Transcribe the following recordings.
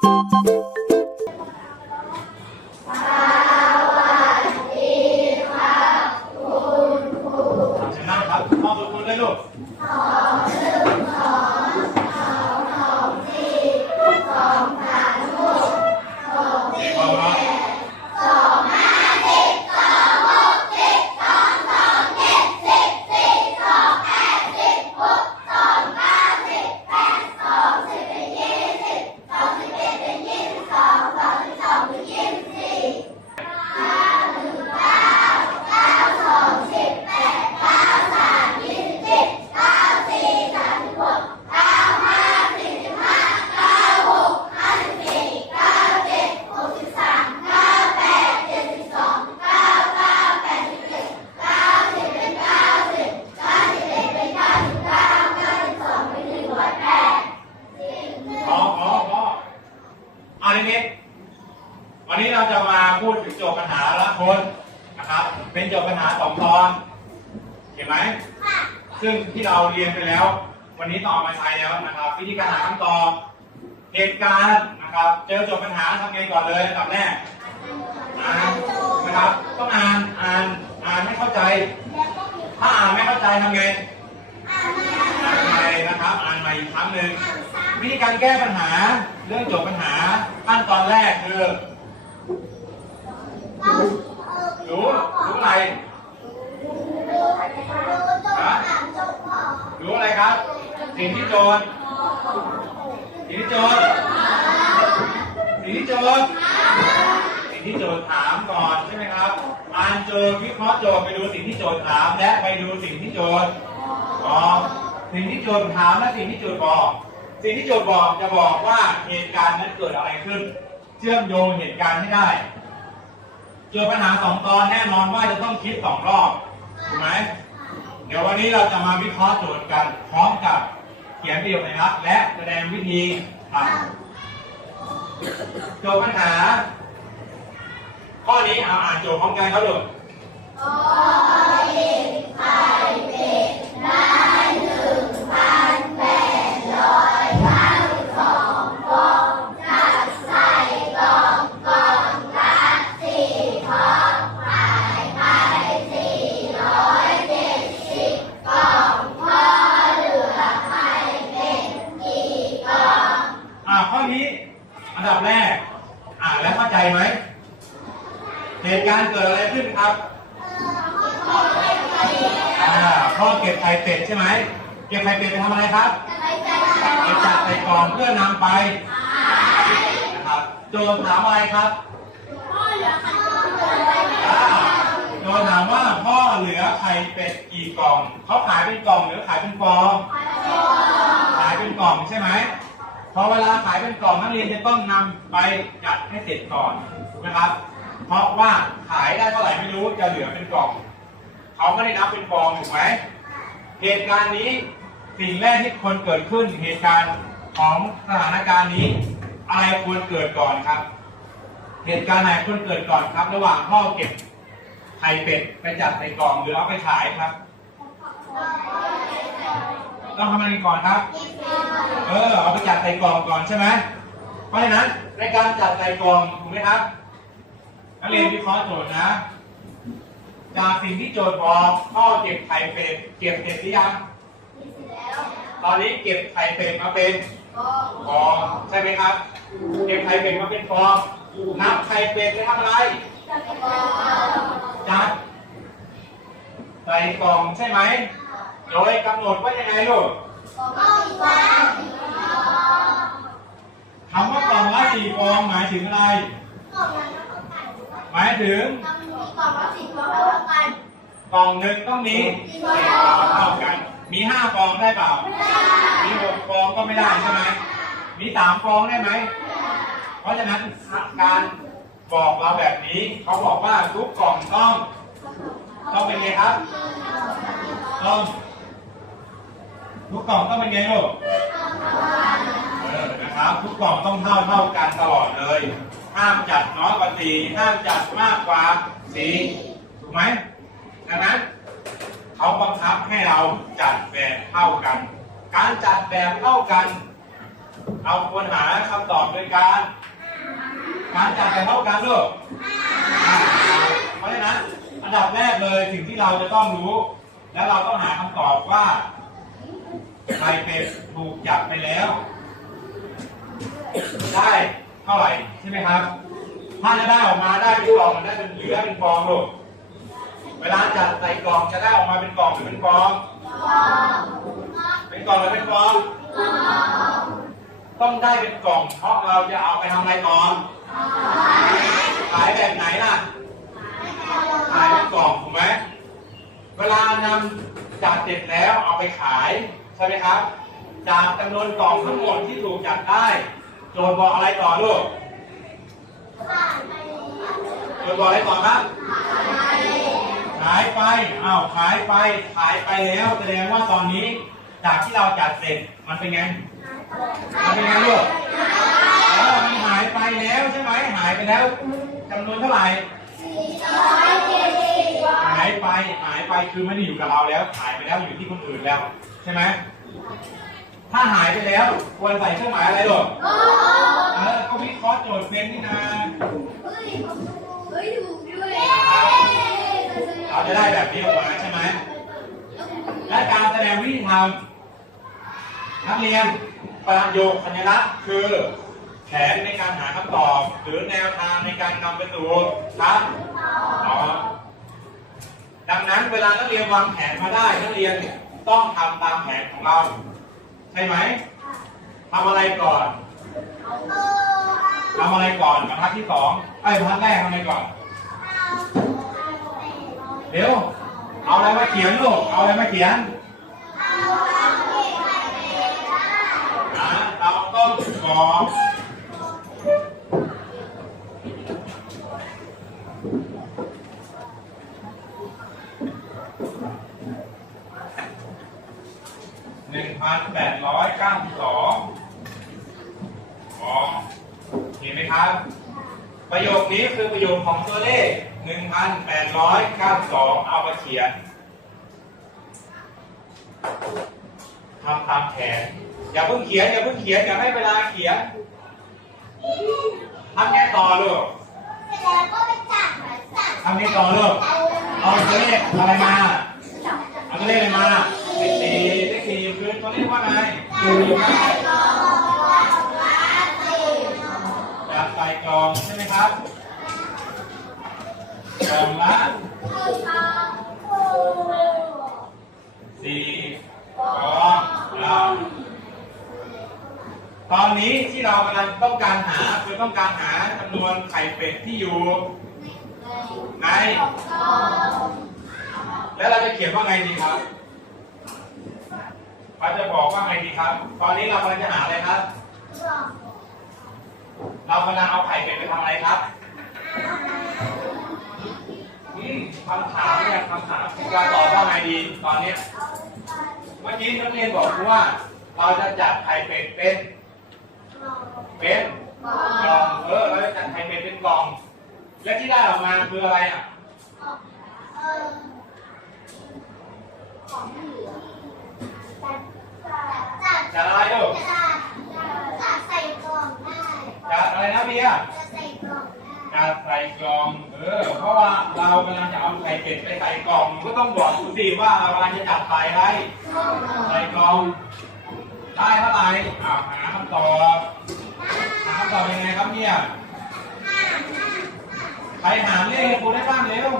เพูดถึงโจทย์ปัญหาละคนนะครับ เป็นโจทย์ปัญหาสองตอนเห็นไหมซึ่งที่เราเรียนไปแล้ว วันนี้ต้อมาใช้แล้วนะครับ วิธีการหาคำตอบเหตุการณ์นะครับ เจอโจทย์ปัญหาทำไงก่อนเลยอันดับแรกอ่านนะครับต้องอ่านอ่านอ่านไม่เข้าใจ ถ้าอ่านไม่เข้าใจทำไงอ่านใหม่นะครับ อ่านใหม่อีกครั้งหนึ่งวิธีการแก้ปัญหาเรื่องโจทย์ปัญหาขั้นตอนแรกคือ รู้รู้อะไรรู้อะไรครับ สิ่งที่โจทย์สิ่งที่โจทย์สิ่งที่โจทย์สิ่งที่โจทย์ถามก่อนใช่ไหมครับอ่านโจทย์วิเคราะห์โจทย์ไปดูสิ่งที่โจทย์ถาม และไปดูสิ่งที่โจทย์บอกสิ่งที่โจทย์ถามและสิ่งที่โจทย์บอก สิ่งที่โจทย์บอกจะบอกว่าเหตุการณ์นั้นเกิดอะไรขึ้น เชื่อมโยงเหตุการณ์ให้ได้ เจอปัญหาสองตอนแน่นอนว่าจะต้องคิดสองรอบถูกไหมเดี๋ยววันนี้เราจะมาวิเคราะห์โจทย์กันพร้อมกับเขียนประโยคนะครับและแสดงวิธีทำโจทย์ปัญหา ข้อนี้เอาอ่านโจทย์พร้อมกันครับลูกอ่า เก็บไข่เป็ดไปทำอะไรครับเก็บจากใส่กล่องเพื่อนำไปนะครับโจทย์ถามอะไรครับอ่าโจทย์ถามว่าพ่อเหลือไข่เป็ดกี่กล่องเขาขายเป็นกล่องหรือขายเป็นฟองขายเป็นกล่องใช่ไหมพอเวลาขายเป็นกล่องนักเรียนจะต้องนำไปจัดให้เสร็จก่อนถูกไหมครับ เพราะว่าขายได้เท่าไหร่ไม่รู้จะเหลือเป็นกล่องเขาไม่ได้นับเป็นฟองถูกไหม เหตุการณ์นี้สิ่งแรกที่ควรเกิดขึ้นเหตุการณ์ของสถานการณ์นี้ อะไรควรเกิดก่อนครับ เหตุการณ์ไหนควรเกิดก่อนครับ ระหว่างพ่อเก็บไข่เป็ดไปจัดใส่กล่องหรือเอาไปขายครับ ต้องทำอะไรก่อนครับ เออเอาไปจัดใส่กล่องก่อนใช่ไหมเพราะฉะนั้นในการจัดใส่กล่องถูกไหมครับนักเรียนวิเคราะห์โจทย์นะ จากสิ่งที่โจทย์บอกพ่อเก็บไข่เป็ดเก็บเสร็จหรือยังตอนนี้เก็บไข่เป็ดมาเป็นฟองใช่ไหมครับ เก็บไข่เป็ดมาเป็นฟองนับไข่เป็ดไปทำอะไรจัดใส่กล่องใช่ไหมโดยกำหนดว่ายังไงลูกคำว่ากล่องละสี่ฟองหมายถึงอะไร หมายถึงกล่องหนึ่งต้องมีสี่ฟองเท่ากัน มีห้าฟองได้เปล่า มีหกฟองก็ไม่ได้ใช่ไหมมีสามฟองได้ไหม เพราะฉะนั้นการบอกเราแบบนี้เขาบอกว่าทุกกล่องต้อง ต้องเป็นไงครับต้องทุกกล่องต้องเป็นไงลูกเออนะครับ ทุกกล่องต้องเท่าเท่ากันตลอดเลย ห้ามจัดน้อยกว่าสี่ห้ามจัดมากกว่าสี่ถูกไหมดังนั้นเขาบังคับให้เราจัดแบบเท่ากัน การจัดแบบเท่ากัน เราควรหาคำตอบโดยการ การจัดไปเท่ากันลูกอ่าเพราะฉะนั้นอันดับแรกเลยสิ่งที่เราจะต้องรู้ แล้วเราต้องหาคำตอบว่าใครเป็นถูกจับไปแล้ว ได้ ท่าไหร่ใช่ไหมครับ ถ้าจะได้ออกมาได้เป็นกล่องมันได้เป็นหรือได้เป็นฟองลูกเวลาจัดใส่กล่องจะได้ออกมาเป็นกล่องหรือเป็นฟอง เป็นกล่องหรือเป็นฟอง ต้องได้เป็นกล่อง เพราะเราจะเอาไปทำอะไรก่อนขายแบบไหนล่ะ ขายเป็นกล่องถูกไหมเวลานำจัดเสร็จแล้วเอาไปขายใช่ไหมครับ จากจำนวนกล่องทั้งหมดที่ถูกจัดได้ จทย์บอกอะไรต่อลูกโจทย์บอกอะไรต่อครับ ขายไป อ้าว ขายไป ขายไปแล้ว แสดงว่าตอนนี้ จากที่เราจัดเสร็จ มันเป็นไง มันเป็นไงลูกเออมันหายไปแล้วใช่ไหม หายไปแล้วจำนวนเท่าไหร่หายไป หายไป คือไม่ได้อยู่กับเราแล้วหายไปแล้วอยู่ที่คนอื่นแล้ว ใช่ไหม ถ้าหายไปแล้วควรใส่เครื่องหมายอะไรลูกเออก็วิเคราะห์โจทย์เป็นนี่นาเราจะได้แบบนี้ออกมาใช่ไหมและการแสดงวิธีทำนักเรียนประโยคสัญลักษณ์คือแผนในการหาคำตอบ หรือแนวทางในการนำไปสู่ครับอ๋อดังนั้นเวลานักเรียนวางแผนมาได้นักเรียนต้องทำตามแผนของเราใช่ไหมทำอะไรก่อน ทำอะไรก่อนบรรทัดที่สองไอ้ยบรรทัดแรกทำอะไรก่อน เดี๋ยว เอาอะไรมาเขียนลูก เอาอะไรมาเขียน พันแปดร้อยเก้าสิบสองอ๋อเห็นไหมครับ ประโยคนี้คือประโยคของตัวเลข1,892เอามาเขียนทำตามแผนอย่าเพิ่งเขียนอย่าเพิ่งเขียนอย่าให้เวลาเขียนทำแค่ต่อลูกทำแค่ต่อลูกเอาตัวเลขอะไรมาเอาตัวเลขอะไรมา สี่คือตัวเลขว่าไงจับใส่กล่องใช่ไหมครับกล่องละสี่กล่องละตอนนี้ที่เรากำลังต้องการหาคือต้องการหาจำนวนไข่เป็ดที่อยู่ใน แล้วเราจะเขียนว่าไงดีครับ เราจะบอกว่าไงดีครับ ตอนนี้เรากำลังจะหาอะไรครับ เรากำลังเอาไข่เป็ดไปทำอะไรครับอืมคำถามเนี่ยคำถามการตอบว่าไงดี ตอนนี้เมื่อกี้นักเรียนบอกว่า เราจะจัดไข่เป็ดเป็น เป็นกล่องเออเราจะจัดไข่เป็ดเป็นกล่อง และที่ได้ออกมาคืออะไรอะ จัดอะไรลูกจัดอะไรนะเบียร์จัดใส่กล่อง เออ เพราะว่าเรากำลังจะเอาไข่เป็ดไปใส่กล่อง ก็ต้องบอกดูสิว่าเรากำลังจะจัดใส่อะไรใส่กล่อง ได้เท่าไหร่อ่าหาคำตอบหาคำตอบยังไงครับเนี่ย ใครหาเลขให้ครูได้บ้างเร็ว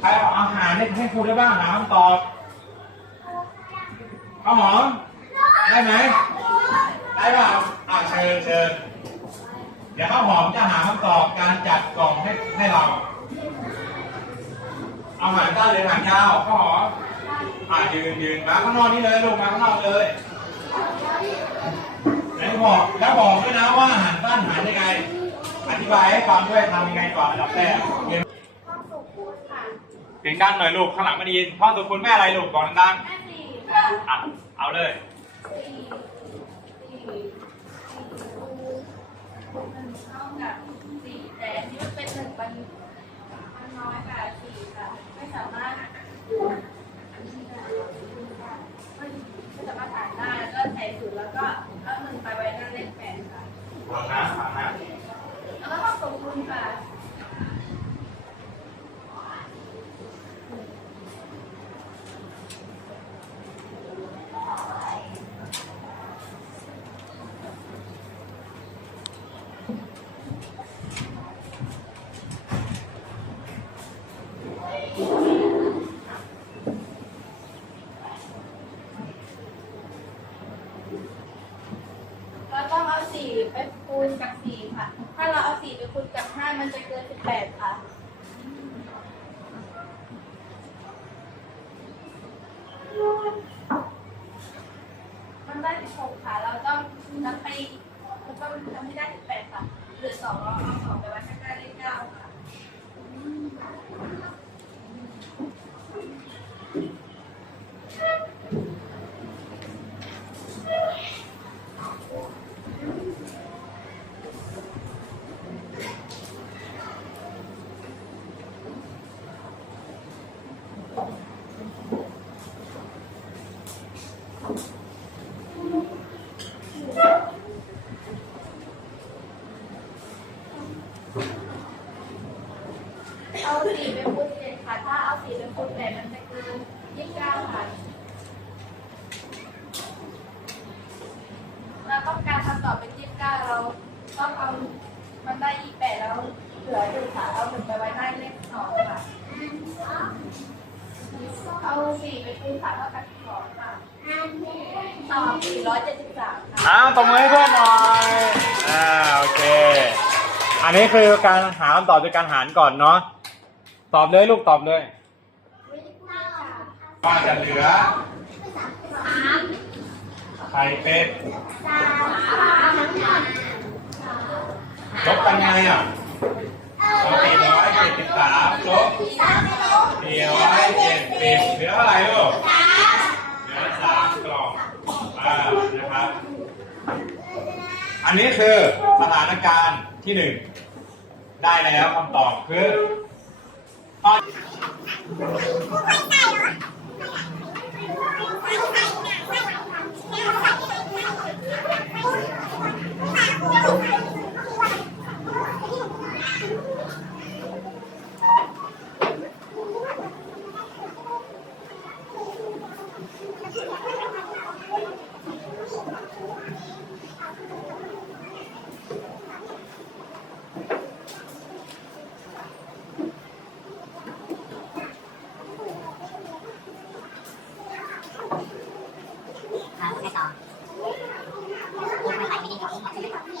ใครเอาอาหารให้ให้ครูได้บ้างหาคำตอบ ข้าวหอม ได้ไหม ได้เปล่าอ่าเชิญเชิญเดี๋ยวข้าวหอมจะหาคำตอบการจัดกล่องให้ให้เรา เอาหางสั้นหรือหางยาวข้าวหอมอ่ายืนยืนมาข้างนอกนี่เลยลงมาข้างนอกเลยแล้วบอกแล้วบอกด้วยนะว่าหางสั้นหางยังไง อธิบายให้ฟังด้วยทำยังไงก่อนอันดับแรกเรียนเสียงดังหน่อยลูกข้างหลังไม่ได้ยินพ่อตัวคุณแม่อะไรลูกก่อนดังๆ อะเอาเลย Oh, เอาสี่ไปคูณเจ็ดค่ะ ถ้าเอาสี่ไปคูณแปดมันจะเกินยี่สิบเก้าค่ะ เราต้องการคำตอบเป็นยี่สิบเก้าเราต้องเอามันได้ยี่สิบแปดแล้วเหลือหนึ่งค่ะ เอาหนึ่งไปไว้ได้เลขสองค่ะ เอาสี่ไปคูณค่ะเท่ากับสองค่ะตอบสี่ร้อยเจ็ดสิบสามค่ะ อ้าวตบมือให้เพื่อนหน่อย นนี้คือการหาคำตอบโดยการหารก่อนเนาะ ตอบเลยลูกตอบเลยว่าจะเหลือไข่เป็ดลบกันไงอะสี่ร้อยเจ็ดสิบสามลบสี่ร้อยเจ็ดสิบเหลือเท่าไหร่ลูกเหลือสามกล่องอ่านะครับ อันนี้คือ ถานการณ์ที่หนึ่งได้แล้วคำตอบคือข้อ ครับไปต่อลูกไม่ใส่ไม่ดีกว่าลูกใส่ไม่ดี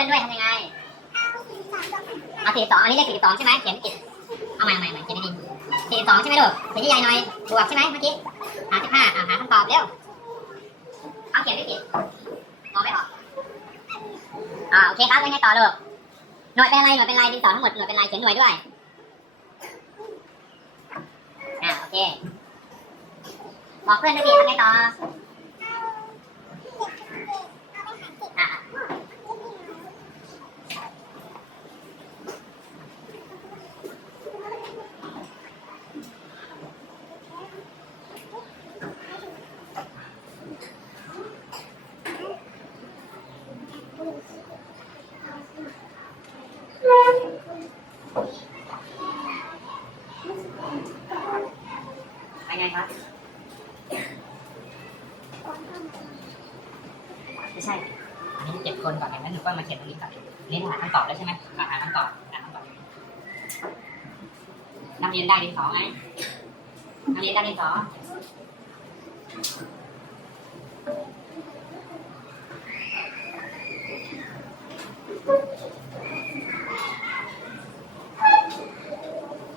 อันนี้นด้วยทำยังไงเอาสี่สองอันนี้เลขสี่สองใช่ไหมเขียนผิดเอาใหม่เอาใหม่เอาใหม่เขียนดีสี่สองใช่ไหมลูกเขียนใหญ่หน่อยบวกใช่ไหมเมื่อกี้หาสิบห้าอ่าหาคำตอบเร็วเอาเขียนไม่ผิดมองไม่ออกอ่าโอเคครับยังไงต่อลูกหน่วยเป็นอะไรหน่วยเป็นอะไรดินสอทั้งหมดหน่วยเป็นอะไรเขียนหน่วยด้วยอ่าโอเคบอกเพื่อนด้วยดิทำไงต่ออ่า ไปไงครับ ไม่ใช่ อันนี้เจ็ดคนก่อนอย่างนั้นหนูก็มาเขียนตรงนี้ก่อนนี่หาคำตอบแล้วใช่ไหมอะหาคำตอบหาคำตอบนักเรียนได้ดินสอไหมนักเรียนได้ดินสอ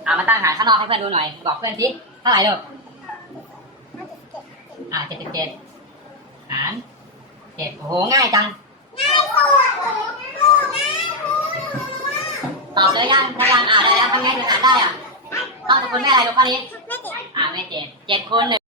เอามาตั้งหาข้างนอกให้เพื่อนดูหน่อย บอกเพื่อนสิเท่าไหร่ลูกอ่าเจ็ดสิบเจ็ดหารเจ็ดโอ้โห ง่ายจัง ตอบเลยยังถ้ายังอ่านได้แล้วทำไงถึงอ่านได้อะข้องสะกคูณแม่อะไรลูกข้อนี้ อ่าไม่เจ็ดเจ็ดคูณหนึ่ง